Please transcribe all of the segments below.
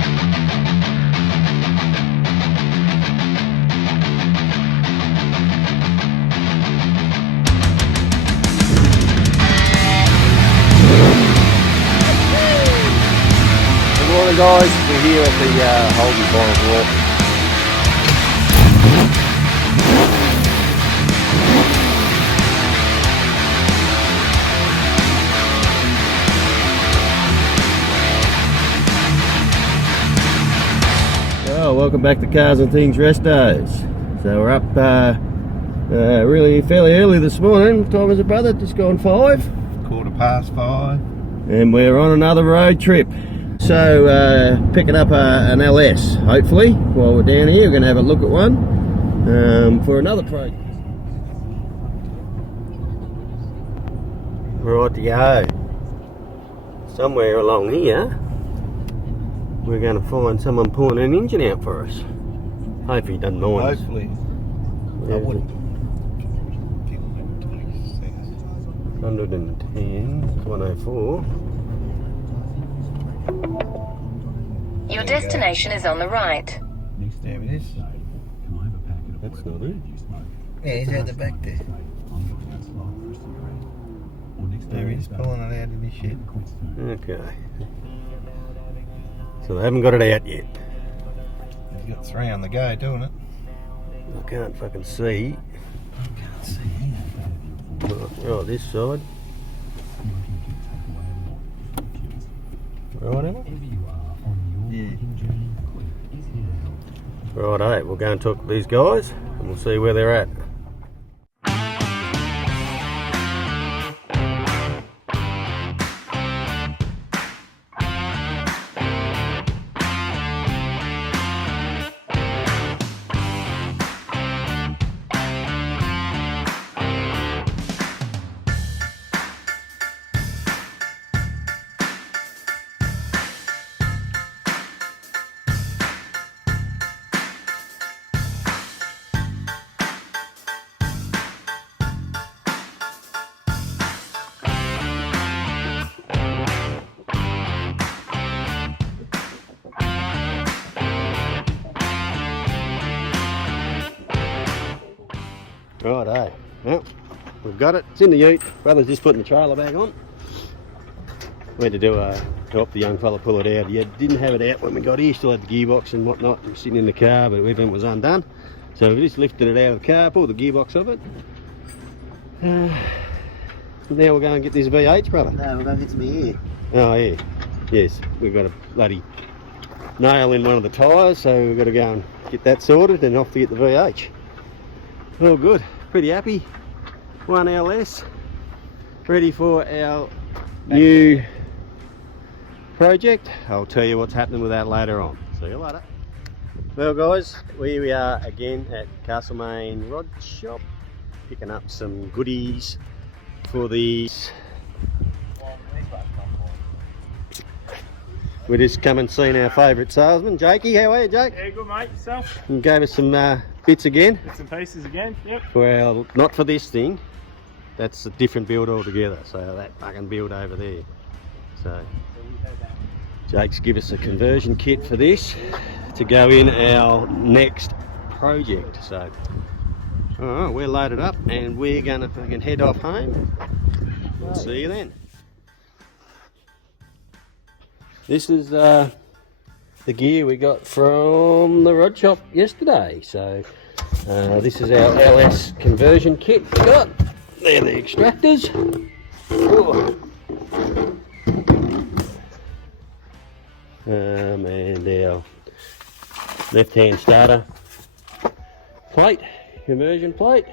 Good morning guys, we're here at the Holden Bottom Walk. Oh, welcome back to Cars and Things Rest Days. So we're up really fairly early this morning. What time is it, brother? Just gone 5? 5:15. And we're on another road trip. So picking up an LS, hopefully, while we're down here. We're going to have a look at one for another project. Rightio. Somewhere along here, we're going to find someone pulling an engine out for us. Hopefully he doesn't mind us. Hopefully. Yeah. I wouldn't. 110, 104. Your destination is on the right. There it is. That's not it. Yeah, he's out the back there. There he is, pulling it out in his shed. Okay. So they haven't got it out yet. He's got 3 on the go doing it. I can't fucking see. Can't see. Right, this side. Right, Emma? Yeah. Righto, we'll go and talk to these guys and we'll see where they're at. Righto, well, we've got it. It's in the ute. Brother's just putting the trailer back on. We had to help the young fella pull it out. He didn't have it out when we got here. Still had the gearbox and whatnot. It was sitting in the car, but everything was undone. So we just lifted it out of the car, pulled the gearbox off it. Now we're going to get this V8, brother. No, we're going to get some air. Oh yeah, yes. We've got a bloody nail in one of the tyres, so we've got to go and get that sorted and off to get the VH. All good, pretty happy. One LS, ready for our new project. I'll tell you what's happening with that later on. See you later. Well guys, we are again at Castlemaine Rod Shop, picking up some goodies for these. We just come and seen our favourite salesman, Jakey. How are you, Jake? Yeah, good mate, yourself? And gave us some bits again. Bits and pieces again, yep. For our, not for this thing, that's a different build altogether. So that fucking build over there. So Jake's give us a conversion kit for this to go in our next project. So alright, we're loaded up and we're gonna fucking head off home. See you then. This is the gear we got from the rod shop yesterday. So this is our LS conversion kit we got. They're the extractors. Oh. And our left-hand starter plate, conversion plate.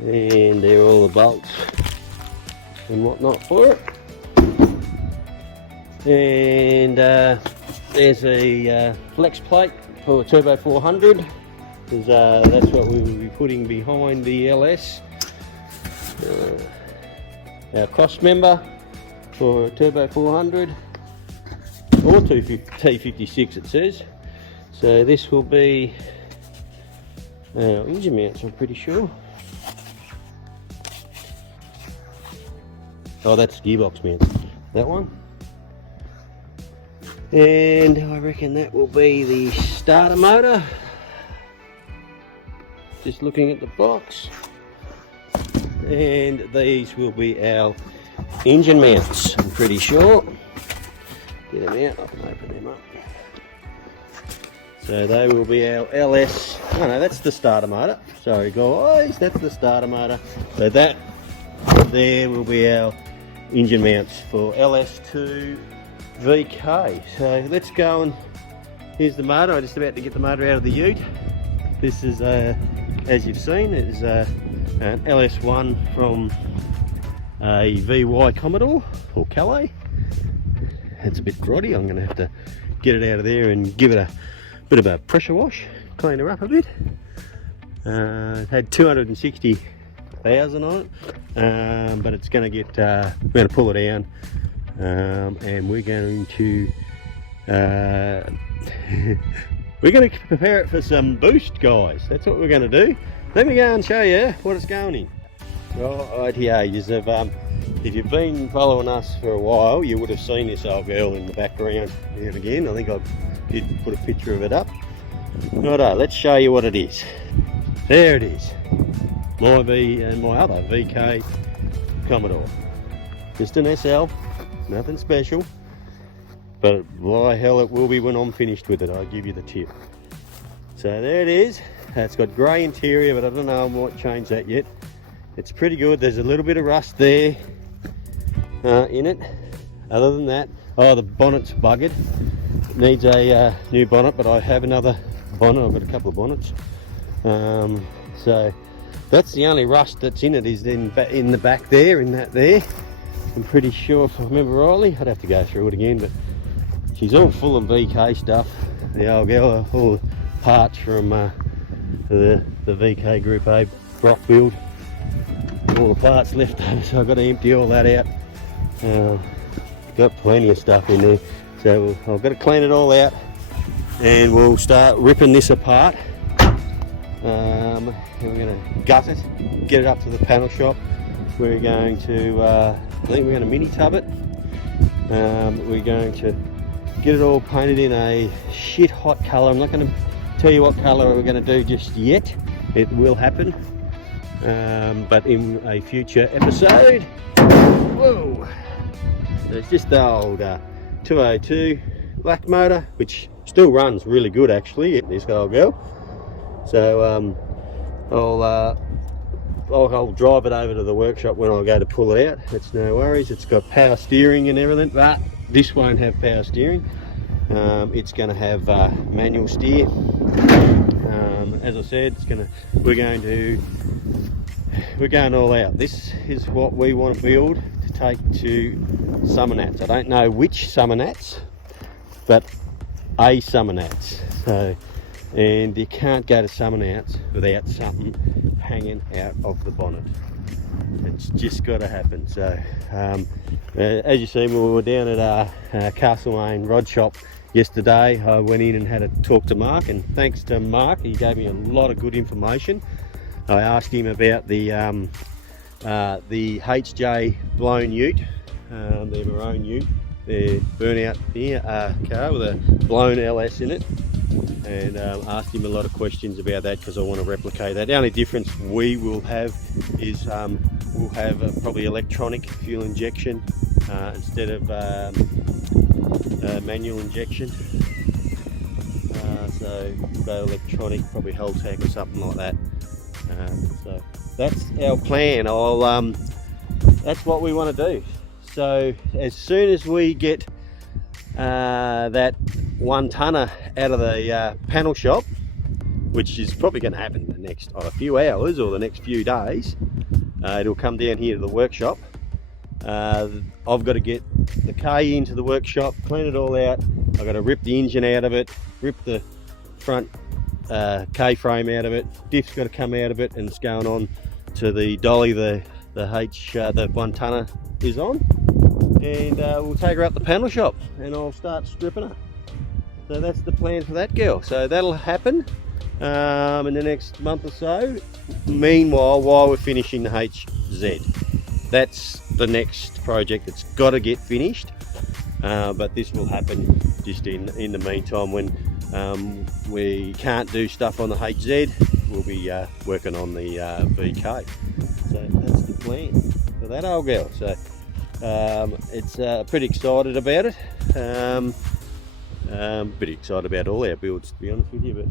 And there are all the bolts and whatnot for it. And there's a flex plate for Turbo 400, because that's what we will be putting behind the LS. Our cross member for Turbo 400 or T56 it says. So this will be our engine mounts, I'm pretty sure. Oh, that's gearbox mounts. that one. And I reckon that will be the starter motor. Just looking at the box. And these will be our engine mounts, I'm pretty sure. Get them out, I can open them up. So they will be our LS, oh no, that's the starter motor. Sorry guys, that's the starter motor. So that there will be our engine mounts for LS2 VK. So let's go and, here's the motor. I'm just about to get the motor out of the ute. This is, as you've seen, it is an LS1 from a VY Commodore, or Calais. It's a bit grotty, I'm going to have to get it out of there and give it a bit of a pressure wash, clean her up a bit. It had 260,000 on it, but it's going to get, we're going to pull it down, and we're going to we're going to prepare it for some boost, guys. That's what we're going to do. Let me go and show you what it's going in. Right here, if you've been following us for a while, you would have seen this old girl in the background. And again, I think I did put a picture of it up. Righto, let's show you what it is. There it is. My other VK Commodore. Just an SL, nothing special. But why hell it will be when I'm finished with it, I'll give you the tip. So there it is. It's got grey interior, but I don't know, I might change that yet. It's pretty good. There's a little bit of rust there in it. Other than that, oh, the bonnet's buggered. It needs a new bonnet, but I have another bonnet. I've got a couple of bonnets. So that's the only rust that's in it, is in the back there, in that there. I'm pretty sure, if I remember rightly, I'd have to go through it again, but she's all full of VK stuff. The old girl, all the parts from the VK Group A Brock build. All the parts left over, so I've got to empty all that out. Got plenty of stuff in there, so I've got to clean it all out, and we'll start ripping this apart. And we're going to gut it, get it up to the panel shop. We're going to, I think we're going to mini tub it. We're going to get it all painted in a shit hot colour. I'm not going to tell you what colour we're going to do just yet. It will happen, but in a future episode. Whoa! So it's just the old 202 black motor, which still runs really good actually, this old girl. So I'll drive it over to the workshop when I go to pull it out. It's no worries. It's got power steering and everything, but this won't have power steering. It's going to have manual steer. As I said, we're going all out. This is what we want to build to take to Summernats. I don't know which Summernats, but a Summernats. So, and you can't go to Summernats without something hanging out of the bonnet. It's just got to happen. So as you see, we were down at Castlemaine Rod Shop yesterday. I went in and had a talk to Mark, and thanks to Mark, he gave me a lot of good information. I asked him about the HJ blown ute, their maroon ute, their burnout here car with a blown LS in it, and asked him a lot of questions about that because I want to replicate that. The only difference we will have is we'll have probably electronic fuel injection instead of manual injection. So we'll go electronic, probably Holtec or something like that. So that's our plan. That's what we want to do. So as soon as we get that 1 tonner out of the panel shop, which is probably going to happen in the next few hours or the next few days, it'll come down here to the workshop. I've got to get the K into the workshop, clean it all out. I've got to rip the engine out of it, rip the front K-frame out of it. Diff's got to come out of it, and it's going on to the dolly the 1 tonner is on, and we'll take her up the panel shop and I'll start stripping her. So that's the plan for that girl. So that'll happen in the next month or so. Meanwhile, while we're finishing the HZ, that's the next project that's got to get finished, but this will happen just in the meantime. When we can't do stuff on the HZ, we'll be working on the VK. So that's the plan for that old girl. So it's pretty excited about it. Pretty excited about all our builds, to be honest with you, but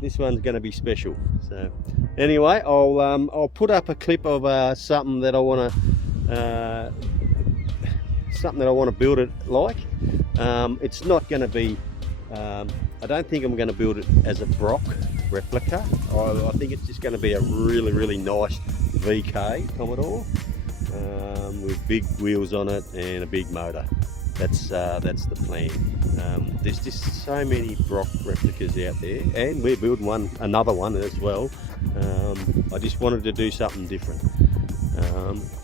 this one's going to be special. So anyway, I'll put up a clip of something that I want to build it like. It's not going to be. I don't think I'm going to build it as a Brock replica. I think it's just going to be a really nice VK Commodore with big wheels on it and a big motor. That's the plan. There's just so many Brock replicas out there, and we're building another one as well. I just wanted to do something different.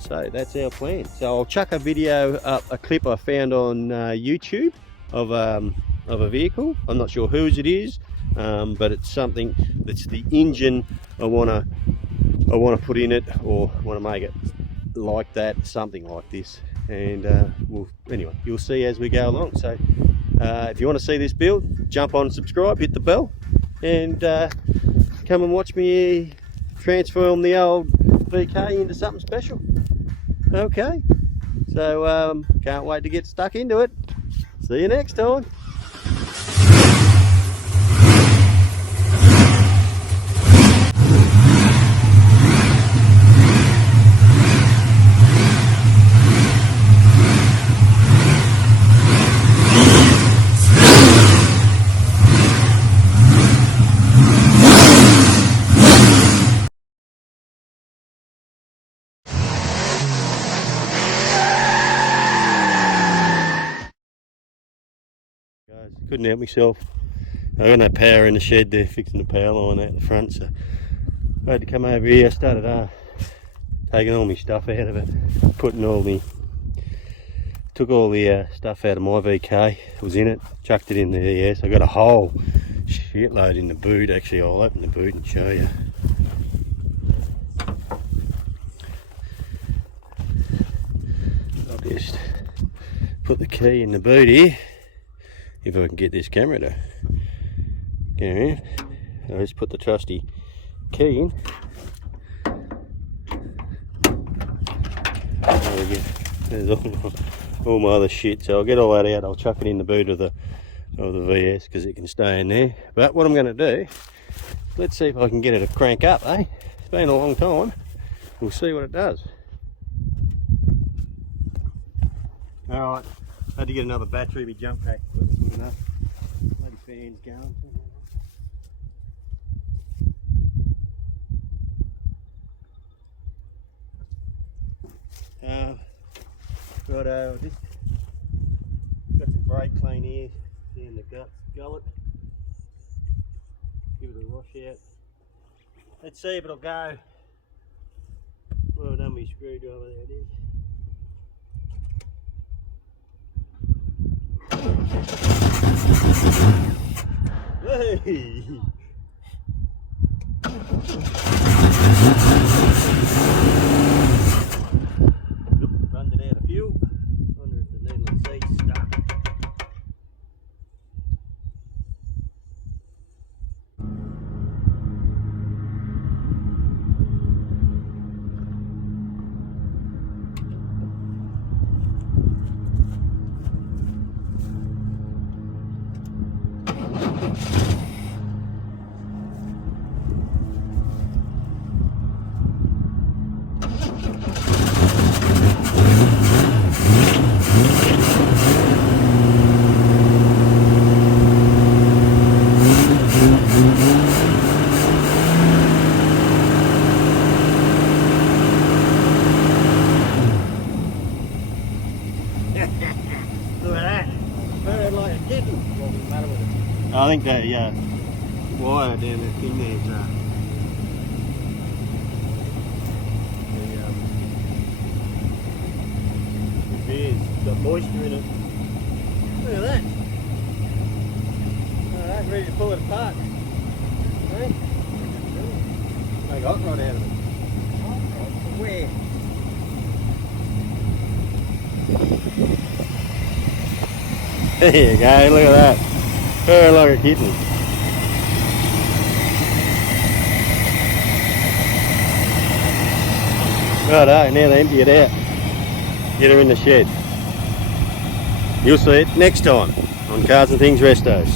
So that's our plan. So I'll chuck a video up, a clip I found on YouTube of a vehicle. I'm not sure whose it is, but it's something that's the engine I want to put in it, or want to make it like that, something like this. And anyway, you'll see as we go along. So if you want to see this build, jump on, subscribe, hit the bell, and come and watch me transform the old VK into something special. Okay, so can't wait to get stuck into it. See you next time. Guys, couldn't help myself. I got no power in the shed there, fixing the power line out the front, so I had to come over here. I started taking all my stuff out of it, took all the stuff out of my VK. It was in it, chucked it in there. Yes, I got a whole shitload in the boot. Actually, I'll open the boot and show you. I'll just put the key in the boot here. If I can get this camera to go around. I'll just put the trusty key in. There we go. There's all my other shit. So I'll get all that out. I'll chuck it in the boot of the VS because it can stay in there. But what I'm going to do, let's see if I can get it to crank up, eh? It's been a long time. We'll see what it does. Alright. Had to get another battery, my jump pack wasn't good enough. Bloody fan's going. Righto, just got some brake clean here, down the gullet. Give it a wash out. Let's see if it'll go. Well done, my screwdriver, there it is. Hey! Runned it out of fuel. Wonder if the needle and seat's stuck. I think the wire down that thing there is it's got moisture in it. Look at that. Alright, ready to pull it apart. Hey? Make hot rod out of it. Hot rod? Where? There you go, look at that. Purr like a kitten. Righto, now they empty it out. Get her in the shed. You'll see it next time on Cars and Things Restos.